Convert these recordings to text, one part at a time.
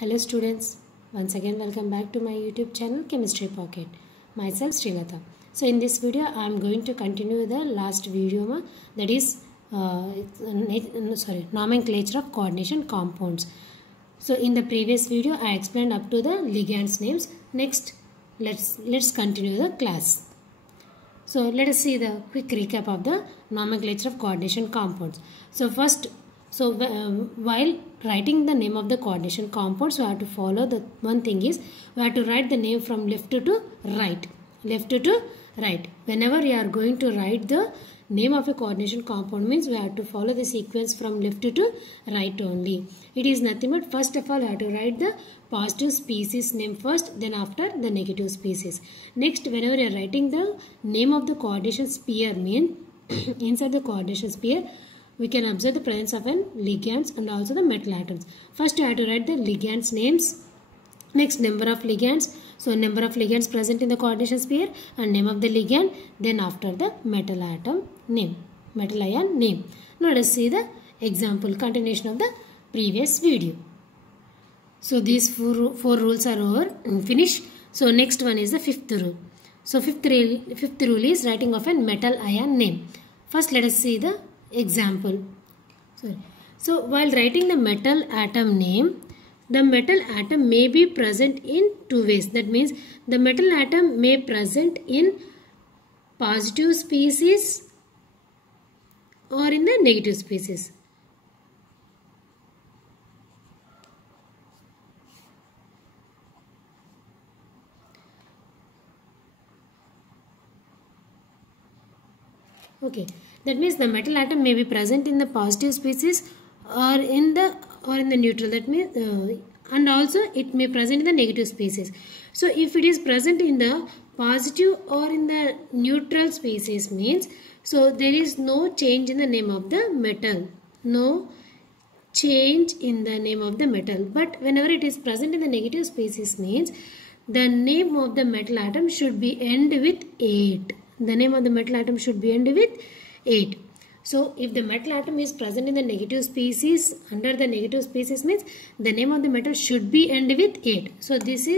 Hello students, once again welcome back to my YouTube channel Chemistry Pocket. Myself Sreelatha. So in this video I am going to continue the last video, that is nomenclature of coordination compounds. So in the previous video I explained up to the ligands names. Next let's continue the class. So let us see the quick recap of the nomenclature of coordination compounds. While writing the name of the coordination compounds, we have to follow the one thing is we have to write the name from left to right. Whenever you are going to write the name of a coordination compound means we have to follow the sequence from left to right only. It is nothing but first of all you have to write the positive species name first, then after the negative species. Next, whenever you are writing the name of the coordination sphere means inside the coordination sphere we can observe the presence of an ligands and also the metal atoms. First you have to write the ligands names. Next, number of ligands. So number of ligands present in the coordination sphere and name of the ligand. Then after the metal atom name, metal ion name. Now let us see the example continuation of the previous video. So these four rules are over and finished. So next one is the fifth rule. So fifth rule is writing of a metal ion name. First let us see the example. So while writing the metal atom name, the metal atom may be present in two ways. That means the metal atom may present in positive species or in the negative species. Okay, that means the metal atom may be present in the positive species or in the neutral. That means and also it may present in the negative species. So if it is present in the positive or in the neutral species means so there is no change in the name of the metal. No change in the name of the metal. But whenever it is present in the negative species means the name of the metal atom should be end with 8. The name of the metal atom should be end with 8. So if the metal atom is present in the negative species, under the negative species means the name of the metal should be end with 8. So this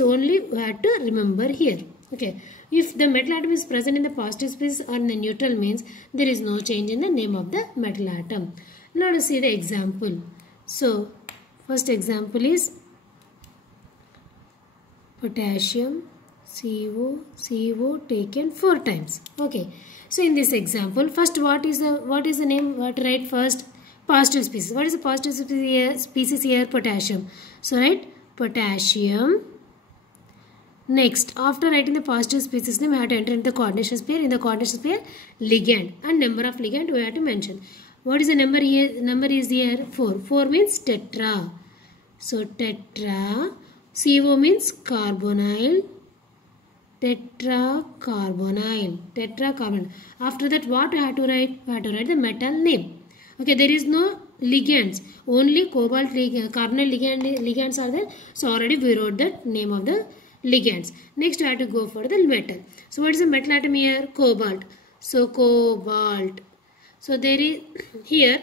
only we have to remember here. Okay. If the metal atom is present in the positive species or in the neutral means there is no change in the name of the metal atom. Now let us see the example. So first example is potassium CO taken 4 times. Okay. So in this example, first what is the name? What to write first? Positive species. What is the positive species here? Potassium. So write potassium. Next, after writing the positive species name, we have to enter into the coordination sphere. In the coordination sphere, ligand and number of ligand we have to mention. What is the number here? Number is here 4. 4 means tetra. So tetra. CO means carbonyl. Tetracarbonyl. After that what we have to write? We have to write the metal name. Okay, there is no ligands. Only cobalt carbonyl ligands are there. So already we wrote the name of the ligands. Next we have to go for the metal. So what is the metal atom here? Cobalt. So cobalt. So there is here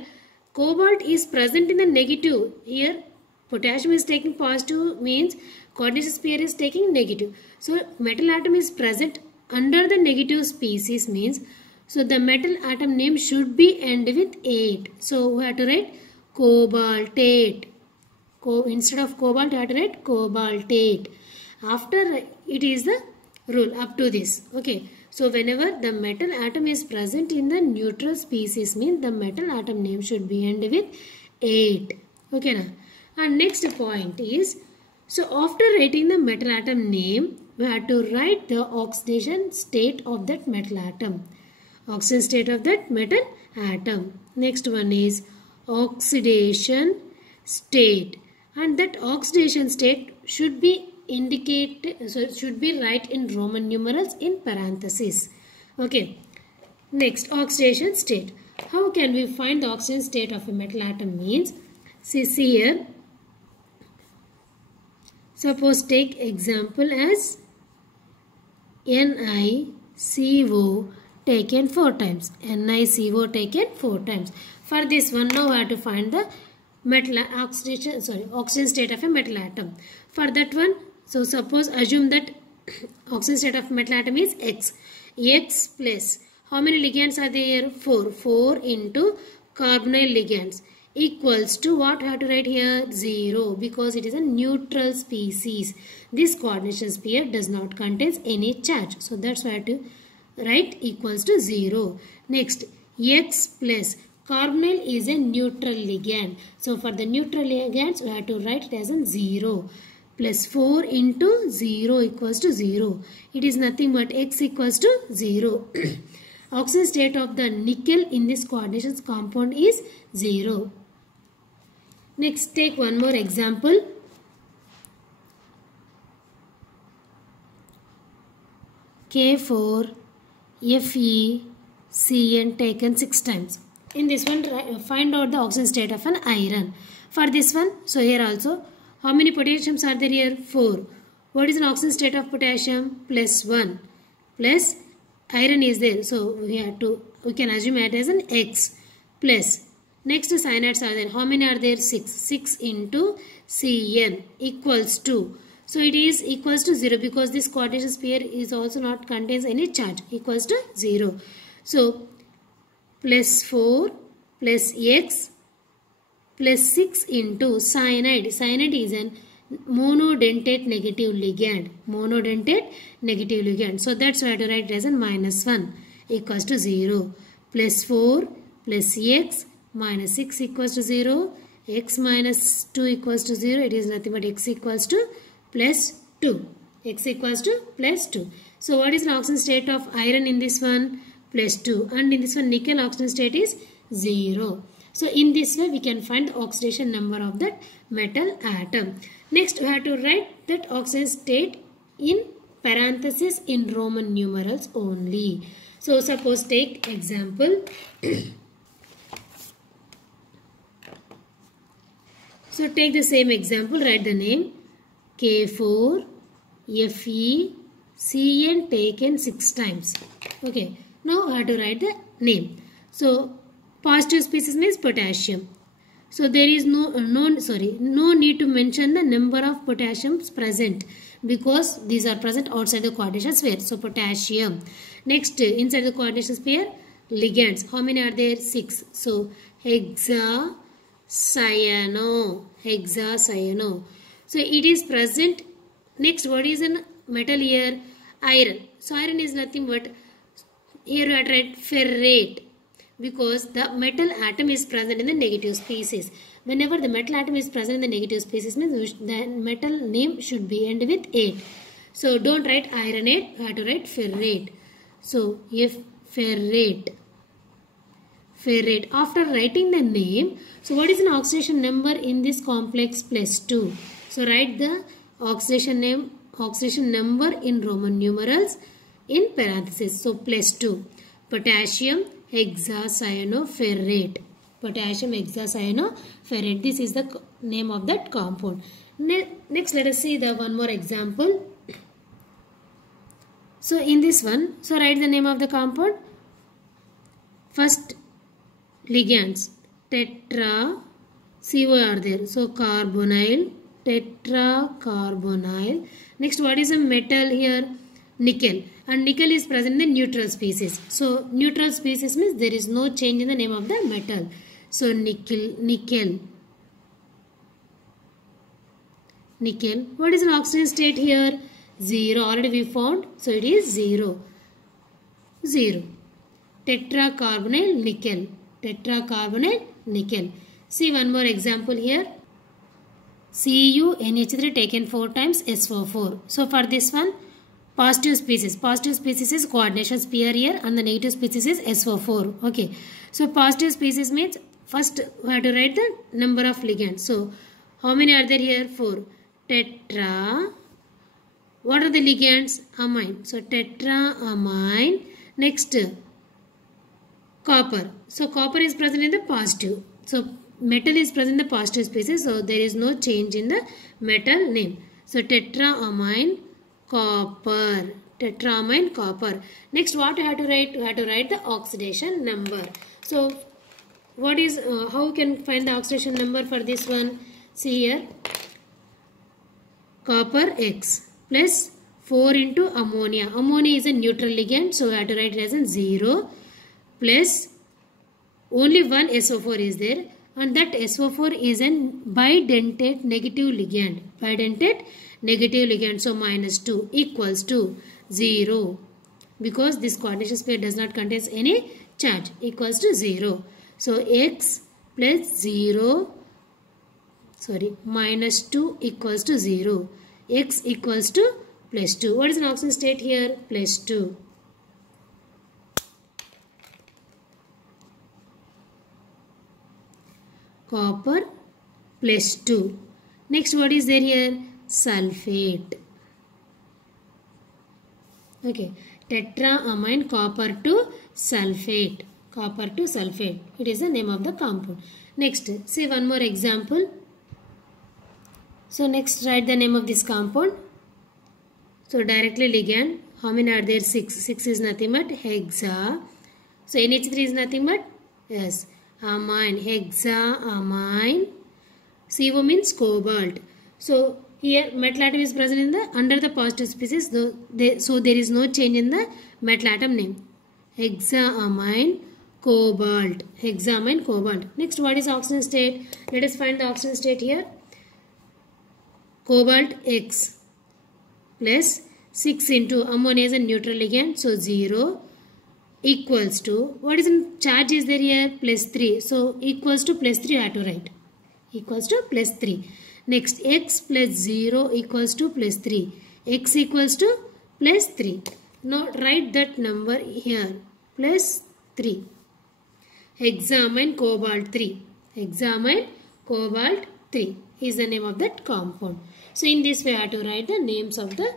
cobalt is present in the negative. Here potassium is taking positive means coordination sphere is taking negative. So metal atom is present under the negative species means so the metal atom name should be end with 8. So we have to write cobaltate. Instead of cobalt we have to write cobaltate. After it is the rule up to this. Okay. So whenever the metal atom is present in the neutral species means the metal atom name should be end with 8. Okay now. And next point is so after writing the metal atom name, we have to write the oxidation state of that metal atom. Oxidation state of that metal atom. Next one is oxidation state. And that oxidation state should be indicated, so it should be write in Roman numerals in parentheses. Okay. Next, oxidation state. How can we find the oxidation state of a metal atom means? See here. Suppose take example as NiCO taken 4 times. NiCO taken 4 times. For this one now we have to find the oxygen state of a metal atom. For that one, so suppose assume that oxygen state of metal atom is X. X plus, how many ligands are there? 4. 4 into carbonyl ligands equals to what we have to write here? 0, because it is a neutral species. This coordination sphere does not contain any charge. So that's why I have to write equals to 0. Next, X plus, carbonyl is a neutral ligand. So for the neutral ligands, we have to write it as a 0. Plus 4 into 0 equals to 0. It is nothing but X equals to 0. Oxygen state of the nickel in this coordination compound is 0. Next, take one more example. K4 FeCN taken 6 times. In this one, find out the oxygen state of an iron. For this one, so here also, how many potassiums are there here? 4. What is an oxygen state of potassium? Plus 1. Plus iron is there. So we can assume it as an X. Plus, next cyanides are there. How many are there? 6. 6 into Cn equals to. So it is equals to 0 because this coordination sphere is also not contains any charge. Equals to 0. So plus 4 plus X plus 6 into cyanide. Cyanide is an monodentate negative ligand. Monodentate negative ligand. So that's why I have to write it as a -1 equals to 0. Plus 4 plus X minus 6 equals to 0. X minus 2 equals to 0. It is nothing but X equals to plus 2. X equals to plus 2. So what is the oxygen state of iron in this one? Plus 2. And in this one nickel oxygen state is 0. So in this way we can find the oxidation number of that metal atom. Next we have to write that oxygen state in parenthesis in Roman numerals only. So suppose take example. So take the same example, write the name K4 FeCN taken 6 times. Okay. Now I have to write the name. So positive species means potassium. So there is no need to mention the number of potassiums present because these are present outside the coordination sphere. So potassium. Next, inside the coordination sphere, ligands. How many are there? 6. So hexacyano. So it is present. Next, what is a metal here? Iron. So iron is nothing but, here we have to write ferrate because the metal atom is present in the negative species. Whenever the metal atom is present in the negative species, means the metal name should be end with 8. So don't write ironate, you have to write ferrate. So if ferrate. After writing the name, so what is an oxidation number in this complex? Plus 2. So write the oxidation number in Roman numerals in parenthesis. So plus 2. Potassium hexacyanoferrate. Potassium hexacyanoferrate. This is the name of that compound. Next let us see the one more example. So in this one, so write the name of the compound. First ligands. Tetra, CO are there. So carbonyl, tetracarbonyl. Next what is a metal here? Nickel. And nickel is present in the neutral species. So neutral species means there is no change in the name of the metal. So nickel. What is an oxygen state here? 0. Already we found. So it is 0. Tetracarbonyl nickel. See one more example here. CuNH3 taken 4 times SO4. So for this one, positive species is coordination sphere here and the negative species is SO4. Okay. So positive species means first we have to write the number of ligands. So how many are there here? 4. Tetra. What are the ligands? Amine. So tetraamine. Next copper. So copper is present in the positive. So metal is present in the positive species. So there is no change in the metal name. So tetraamine copper. Next what you have to write? You have to write the oxidation number. So what is how you can find the oxidation number for this one? See here, copper X plus 4 into ammonia. Ammonia is a neutral ligand, so I have to write it as 0 plus only one SO4 is there, and that SO4 is an bidentate negative ligand. Bidentate negative ligand, so minus 2 equals to 0, because this coordination pair does not contain any charge, equals to 0. So X plus 0, minus 2 equals to 0. X equals to plus 2. What is an oxidation state here? Plus 2. Copper plus 2. Next, what is there here? Sulfate. Okay. Tetraamine copper to sulfate. Copper to sulfate. It is the name of the compound. Next, see one more example. So next, write the name of this compound. So directly ligand. How many are there? 6. 6 is nothing but hexa. So NH3 is nothing but, yes, amine. Hexaamine. CO means cobalt. So here metal atom is present in the under the positive species. So there is no change in the metal atom name. Hexaamine cobalt. Hexaamine cobalt. Next, what is oxidation state? Let us find the oxidation state here. Cobalt X plus 6 into ammonia is a neutral ligand, so 0 equals to, what is in charge is there here? Plus 3. So equals to plus 3 I have to write. Equals to plus 3. Next, X plus 0 equals to plus 3. X equals to plus 3. Now write that number here. Plus 3. Hexaamine cobalt 3. Hexaamine cobalt 3 is the name of that compound. So in this way I have to write the names of the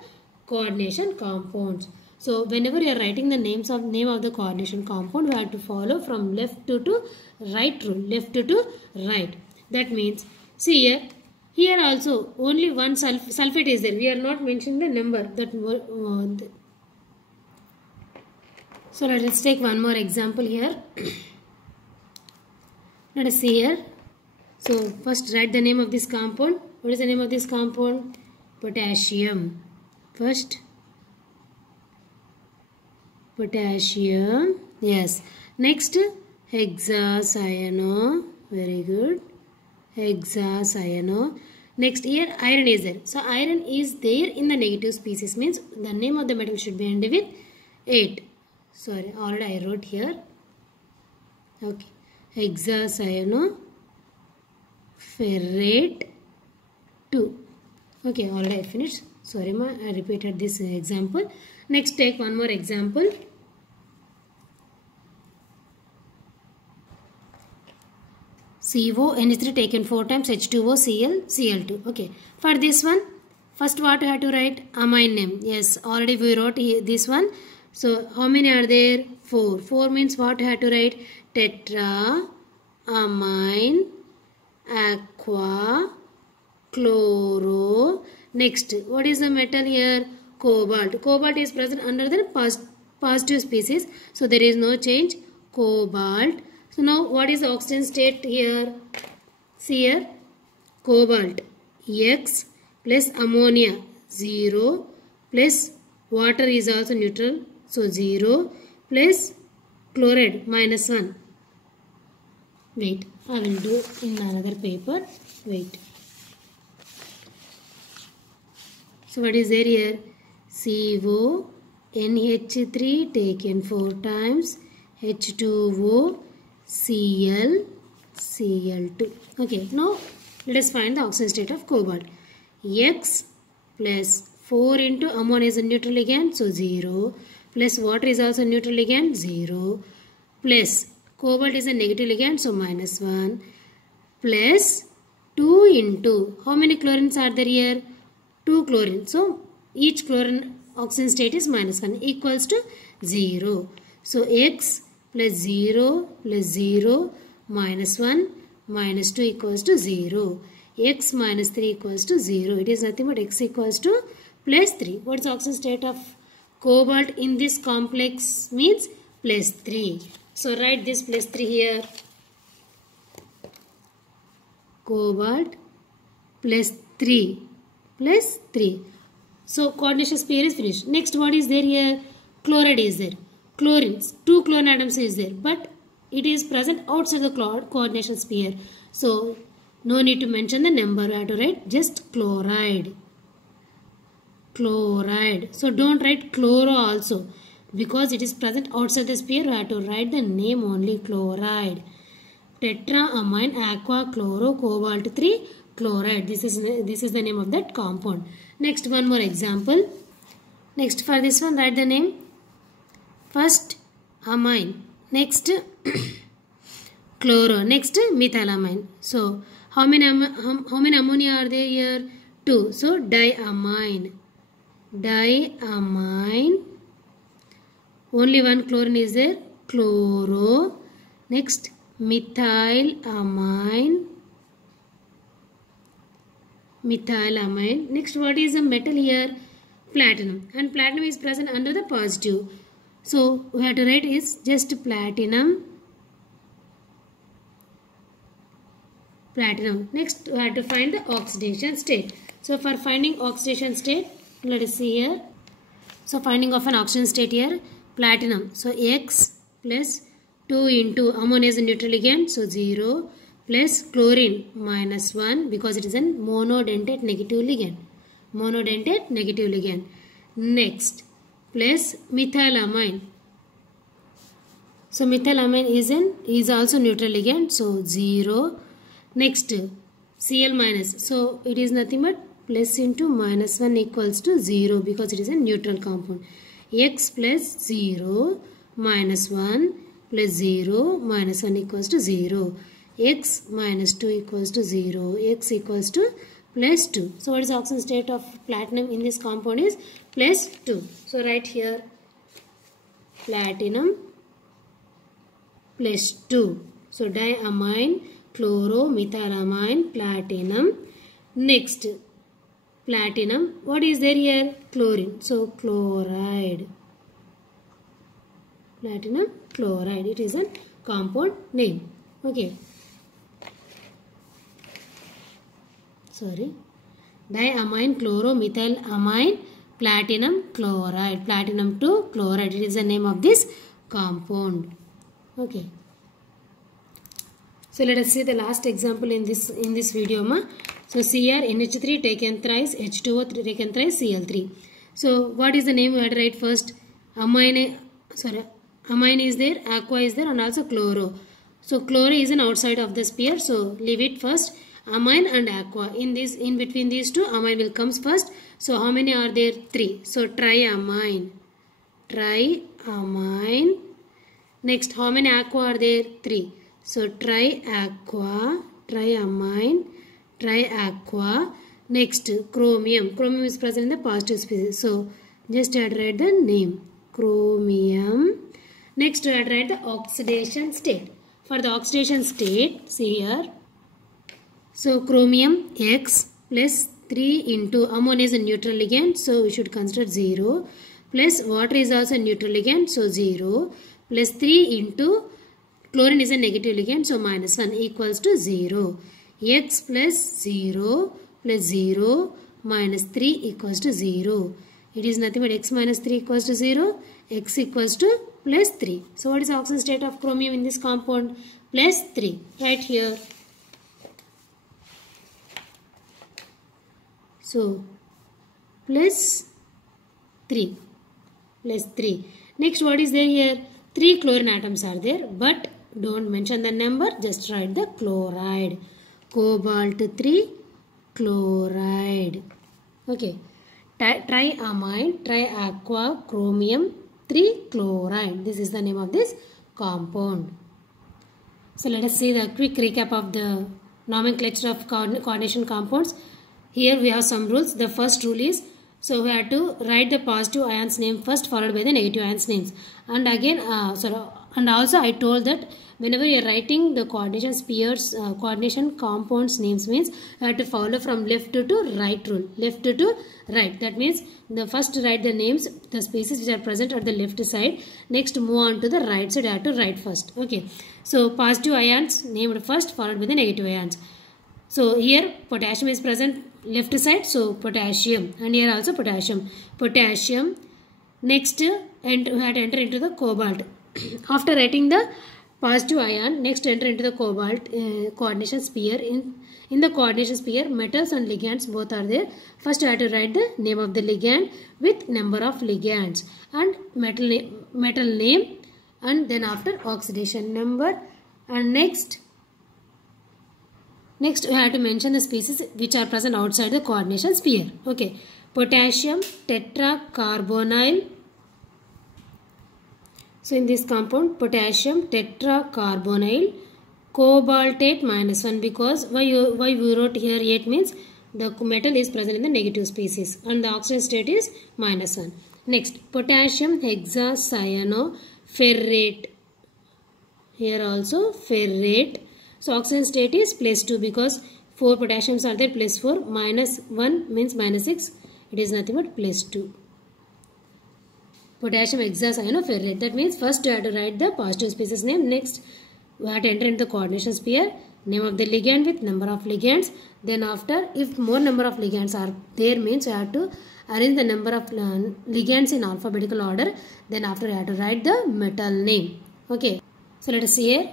coordination compounds. So whenever you are writing the name of the coordination compound, we have to follow from left to right rule. Left to right. That means, see here also only one sulfate is there. We are not mentioning the number. So let us take one more example here. Let us see here. So first write the name of this compound. What is the name of this compound? Potassium. First, potassium. Yes. Next, hexacyano. Very good. Hexacyano. Next, here iron is there. So iron is there in the negative species, means the name of the metal should be ended with 8. Sorry, already I wrote here. Okay. Hexacyano ferrate 2. Okay, already I finished. Sorry ma, I repeated this example. Next, take one more example. CO NH3 taken 4 times H2O Cl Cl2. Okay, for this one, first what I have to write? Amine name. Yes, already we wrote this one. So how many are there? 4. 4 means what I have to write? Tetra amine aqua chloro. Next, what is the metal here? Cobalt. Cobalt is present under the positive species, so there is no change. Cobalt. So now what is the oxidation state here? See here, cobalt X plus ammonia 0 plus water is also neutral, so 0 plus chloride minus 1. Wait, I will do in another paper. Wait. So what is there here? CO NH3 taken 4 times H2O Cl Cl2. Okay, now let us find the oxidation state of cobalt. X plus 4 into ammonia is a neutral ligand, so 0 plus water is also neutral ligand, 0 plus cobalt is a negative ligand, so minus 1 plus 2 into, how many chlorines are there here? 2 chlorine. So each chlorine oxidation state is minus 1 equals to 0. So X plus 0 plus 0 minus 1 minus 2 equals to 0. X minus 3 equals to 0. It is nothing but X equals to plus 3. What is the oxidation state of cobalt in this complex? Means plus 3. So write this plus 3 here. cobalt plus 3 plus 3. So coordination pair is finished. Next, what is there here? Chloride is there. Chlorine, 2 chlorine atoms is there, but it is present outside the coordination pair. So no need to mention the number. We have to write just chloride. Chloride. So don't write chloro also, because it is present outside the pair. We have to write the name only, chloride. Tetraamine aqua chloro cobalt 3 chloride. This is the name of that compound. Next, one more example. Next, for this one, write the name. First amine. Next chloro. Next methylamine. So how many ammonia are there here? 2. So diamine. Diamine. Only one chlorine is there. Chloro. Next methylamine. Methylamine. Next, what is the metal here? Platinum. And platinum is present under the positive. So we have to write is just platinum. Platinum. Next, we have to find the oxidation state. So for finding oxidation state, let us see here. So finding of an oxidation state here, platinum. So X plus 2 into ammonia is a neutral ligand, so 0, plus chlorine minus 1 because it is a monodentate negative ligand. Monodentate negative ligand. Next, plus methylamine. So methylamine is also neutral ligand, so 0. Next, Cl minus. So it is nothing but plus into minus 1 equals to 0 because it is a neutral compound. X plus 0 minus 1 plus 0 minus 1 equals to 0. X minus 2 equals to 0. X equals to plus 2. So what is the oxidation state of platinum in this compound is plus 2. So write here platinum plus 2. So diamine, chloro, methylamine, platinum. Next, platinum. What is there here? Chlorine. So chloride. Platinum chloride. It is a compound name. Okay. Sorry. Diamine, chloro, methylamine, platinum chloride. Platinum to chloride. It is the name of this compound. Okay. So let us see the last example in this video, ma. So Cr NH3 taken thrice, H2O taken thrice, Cl3. So what is the name we have to write first? Amine is there, aqua is there, and also chloro. So chloro is an outside of the sphere, so leave it first. Amine and aqua. In between these two, amine will comes first. So how many are there? 3. So triamine. Triamine. Next, how many aqua are there? 3. So triaqua, triamine, triaqua. Next, chromium. Chromium is present in the positive species. So just write the name. Chromium. Next, write the oxidation state. For the oxidation state, see here. So chromium X plus 3 into ammonia is a neutral ligand. So we should consider 0. Plus water is also a neutral ligand. So 0. Plus 3 into chlorine is a negative ligand, so minus 1 equals to 0. X plus 0 plus 0 minus 3 equals to 0. It is nothing but x minus 3 equals to 0. X equals to plus 3. So what is the oxidation state of chromium in this compound? Plus 3. Right here. So plus 3. Plus 3. Next, what is there here? 3 chlorine atoms are there, but don't mention the number, just write the chloride. Cobalt 3 chloride. Okay. Triamine, triaqua, chromium 3 chloride. This is the name of this compound. So let us see the quick recap of the nomenclature of coordination compounds. Here we have some rules. The first rule is, so we have to write the positive ions name first, followed by the negative ions names. And again, and also I told that whenever you are writing the coordination spheres, coordination compounds names means you have to follow from left to right rule. Left to right. That means the first write the names, the species which are present at the left side. Next move on to the right side. You have to write first. Okay. So positive ions named first, followed by the negative ions. So here potassium is present left side, so potassium, and here also potassium. Potassium. Next, and we had to enter into the cobalt. After writing the positive ion, next enter into the cobalt coordination sphere. In the coordination sphere, metals and ligands both are there. First, I have to write the name of the ligand with number of ligands and metal name, and then after oxidation number, and next we have to mention the species which are present outside the coordination sphere. Okay, potassium tetracarbonyl. So in this compound, potassium tetracarbonyl, cobaltate -1, because why we wrote here 8 means the metal is present in the negative species and the oxidation state is -1. Next, potassium hexacyanoferrate. Here also ferrate. So oxidation state is +2 because 4 potassiums are there, +4, -1 means -6. It is nothing but +2. Potassium hexacyanoferrate. That means first you have to write the positive species name. Next, we have to enter into the coordination sphere, name of the ligand with number of ligands. Then after, if more number of ligands are there means you have to arrange the number of ligands in alphabetical order. Then after you have to write the metal name. Okay. So let us see here.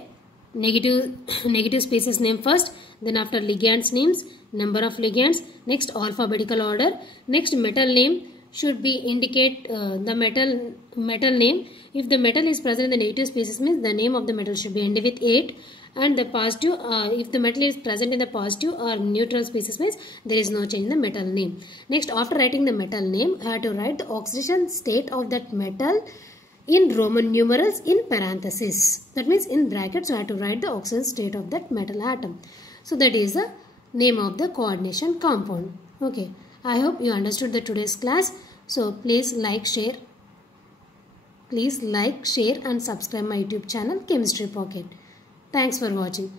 Negative species name first, then after ligands names, number of ligands, next alphabetical order, next metal name should be indicate the metal name. If the metal is present in the negative species means the name of the metal should be end with 8, and the positive if the metal is present in the positive or neutral species means there is no change in the metal name. Next, after writing the metal name, I have to write the oxidation state of that metal in Roman numerals in parenthesis. That means in brackets I have to write the oxidation state of that metal atom. So that is the name of the coordination compound. Okay. I hope you understood the today's class. So please like, share and subscribe my YouTube channel Chemistry Pocket. Thanks for watching.